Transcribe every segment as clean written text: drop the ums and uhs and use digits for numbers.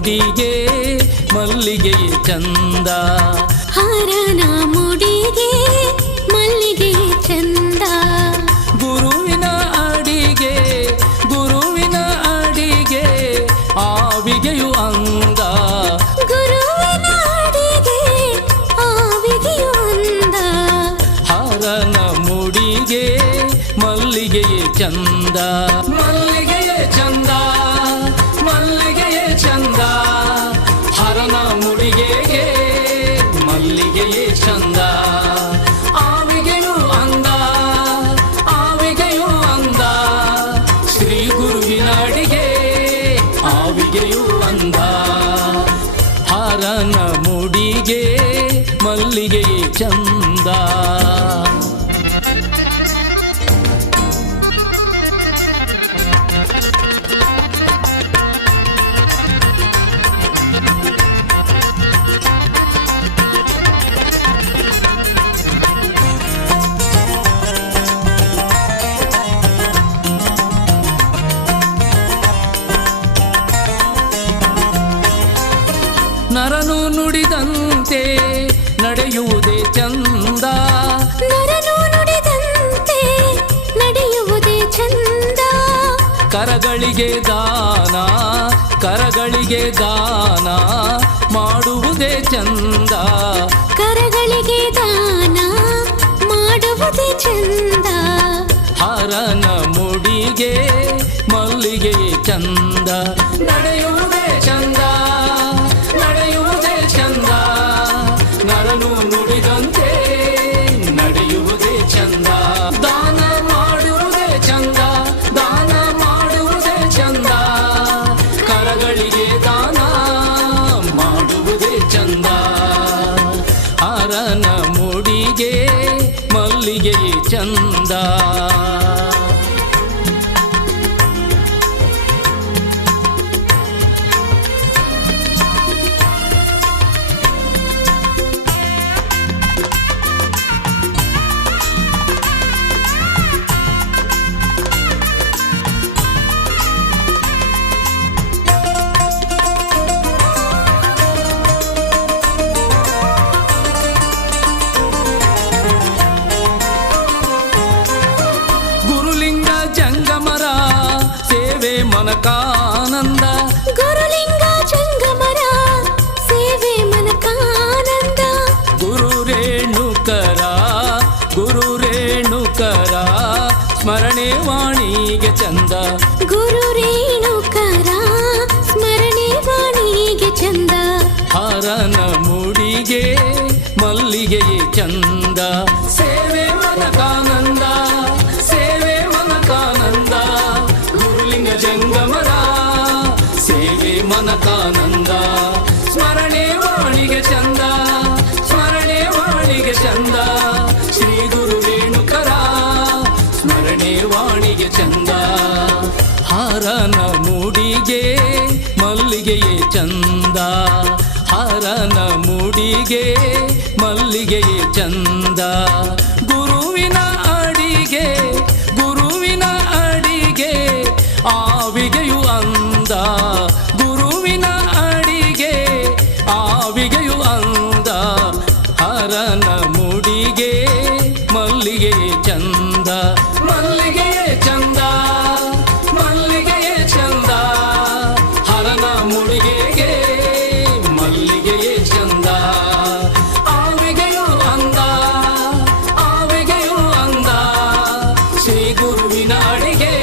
ಮುಡಿಗೆ ಮಲ್ಲಿಗೆಯೇ ಚಂದ. ಹರನ ಮುಡಿಗೆ ಮಲ್ಲಿಗೆಯೇ ಚಂದ. ಗುರುವಿನ ಅಡಿಗೆ ಗುರುವಿನ ಅಡಿಗೆ ಆವಿಗೆಯು ಅಂದ. ಗುರುವಿನ ಅಡಿಗೆ ಆವಿಗೆಯು ಅಂದ. ಹರನ ಮುಡಿಗೆ ಮಲ್ಲಿಗೆಯೇ ಚಂದ. ಮಲ್ಲಿಗೆಯೇ ಚಂದ ಮಲ್ಲಿಗೆಯೇ ಚಂದ. ಹರನ ಮುಡಿಗೆಗೆ ಮಲ್ಲಿಗೆಯೇ ಚಂದ. ಆವಿಗೆಯು ಅಂದ ಆವಿಗೆಯು ಅಂದ. ಶ್ರೀ ಗುರುವಿನ ಅಡಿಗೆ ಆವಿಗೆಯು ಅಂದ. ಹರನ ಮುಡಿಗೆ ಮಲ್ಲಿಗೆಯೇ ಚಂದ. ನರನು ನುಡಿದಂತೆ ನಡೆಯುವುದೇ ಚಂದ. ನರನು ನುಡಿದಂತೆ ನಡೆಯುವುದೇ ಚಂದ. ಕರಗಳಿಗೆ ದಾನ ಕರಗಳಿಗೆ ದಾನ ಮಾಡುವುದೇ ಚಂದ. ಕರಗಳಿಗೆ ದಾನ ಮಾಡುವುದೇ ಚಂದ. ಹರನ ಮುಡಿಗೆ ಮಲ್ಲಿಗೆಯೇ ಚಂದ. ನಡೆಯುವುದೇ ಚಂದ ನಡೆಯುವುದೇ ಚಂದ. ನರನು ನುಡಿದಂತೆ ನಡೆಯುವುದೇ ಚಂದ. ದಾನ ಮಾಡುವುದೇ ಚಂದ ದಾನ ಮಾಡುವುದೇ ಚಂದ. ಕರಗಳಿಗೆ ದಾನ ಮಾಡುವುದೇ ಚಂದ. ಹರನ ಮುಡಿಗೆ ಮಲ್ಲಿಗೆಯೇ ಚಂದ. ಜಂಗಮರ ಸೇವೆ ಮನಕಾನಂದ. ಗುರುಲಿಂಗ ಜಂಗಮರ ಸೇವೆ ಮನಕಾನಂದ. ಗುರು ರೇಣುಕರ ಸ್ಮರಣೆ ವಾಣಿಗೆ ಚಂದ. ಗುರು ರೇಣುಕರ ಸ್ಮರಣೆ ವಾಣಿಗೆ ಚಂದ. ಹರನ ಮುಡಿಗೆ ಮಲ್ಲಿಗೆಯೇ ಚಂದ. ಸೇವೆ ಮನಕಾನಂದ ಸೇವೆ ಮನಕಾನಂದ. ಗುರುಲಿಂಗ ಜಂಗಮರ ಸೇವೆ ಮನಕಾನಂದ. ಸ್ಮರಣೆ ವಾಣಿಗೆ ಚಂದ ಸ್ಮರಣೆ ವಾಣಿಗೆ ಚಂದ. ಶ್ರೀ ಗುರು ರೇಣುಕರ ಸ್ಮರಣೆ ವಾಣಿಗೆ ಚಂದ. ಹರನ ಮುಡಿಗೆ ಮಲ್ಲಿಗೆಯೇ ಚಂದ. ಹರನ ಮುಡಿಗೆ ಮಲ್ಲಿಗೆಯೇ ಚಂದ. ಗುರುವಿನ ಅಡಿಗೆ ಗುರುವಿನ ಅಡಿಗೆ ಆವಿಗೆಯು ಅಂದ. ಗುರುವಿನ ಅಡಿಗೆ ಆವಿಗೆಯು ಅಂದ. ಹರನ ಮುಡಿಗೆ ಮಲ್ಲಿಗೆಯೇ ಚಂದ. ಮಲ್ಲಿಗೆಯೇ ಚಂದ ಮಲ್ಲಿಗೆಯೇ ಚಂದ. ಹರನ ಮುಡಿಗೆಗೆ ಮಲ್ಲಿಗೆಯೇ ಚಂದ. ಆವಿಗೆಯು ಅಂದ ಆವಿಗೆಯು ಅಂದ. ಶ್ರೀ ಗುರುವಿನ ಅಡಿಗೆ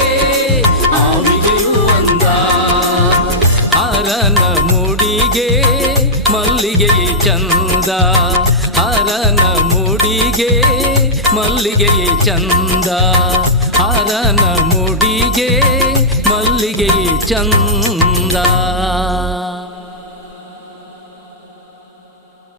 ಆವಿಗೆಯು ಅಂದ. ಹರನ ಮುಡಿಗೆ ಮಲ್ಲಿಗೆಯೇ ಚಂದ. ಹರನ ಮುಡಿಗೆ ಮಲ್ಲಿಗೆಯೇ ಚಂದ. ಹರನ ಮುಡಿಗೆ ಮಲ್ಲಿಗೆಯೇ ಚಂದ.